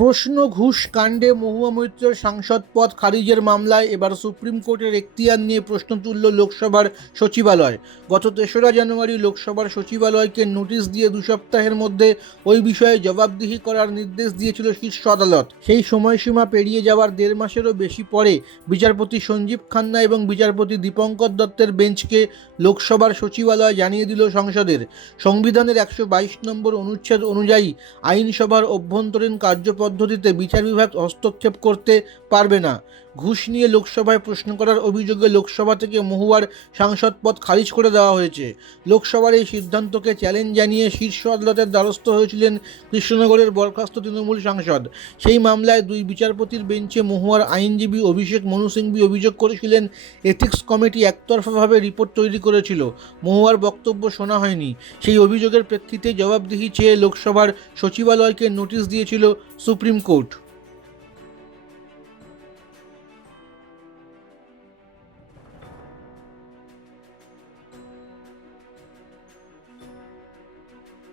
প্রশ্ন ঘুষ কাণ্ডে মহুয়া মৈত্রের সাংসদ পদ খারিজের মামলায় এবার সুপ্রিম কোর্টের এখতিয়ার নিয়ে প্রশ্ন তুলল লোকসভার সচিবালয়। গত ৩রা জানুয়ারি লোকসভার সচিবালয়কে নোটিশ দিয়ে ২ সপ্তাহের মধ্যে ওই বিষয়ে জবাবদিহি করার নির্দেশ দিয়েছিল শীর্ষ আদালত। সেই সময়সীমা পেরিয়ে যাওয়ার ১.৫ মাসেরও বেশি পরে বিচারপতি সঞ্জীব খান্না এবং বিচারপতি দীপঙ্কর দত্তের বেঞ্চকে লোকসভার সচিবালয় জানিয়ে দিল সংসদের সংবিধানের ১২২ নম্বর অনুচ্ছেদ অনুযায়ী আইনসভার অভ্যন্তরীণ কার্যপদ্ধতিতে বিচার বিভাগ হস্তক্ষেপ করতে পারবে না। ঘুষ নিয়ে লোকসভায় প্রশ্ন করার অভিযোগে লোকসভা থেকে মহুয়ার সাংসদ পদ খারিজ করে দেওয়া হয়েছে। লোকসভার এই সিদ্ধান্তকে চ্যালেঞ্জ জানিয়ে শীর্ষ আদালতের দ্বারস্থ হয়েছিলেন কৃষ্ণনগরের বরখাস্ত তৃণমূল সাংসদ। সেই মামলায় ২ বিচারপতির বেঞ্চে মহুয়ার আইনজীবী অভিষেক মনু সিংভি অভিযোগ করেছিলেন, এথিক্স কমিটি একতরফাভাবে রিপোর্ট তৈরি করেছিল, মহুয়ার বক্তব্য শোনা হয়নি। সেই অভিযোগের প্রেক্ষিতে জবাবদিহি চেয়ে লোকসভার সচিবালয়কে নোটিশ দিয়েছিল সুপ্রিম কোর্ট।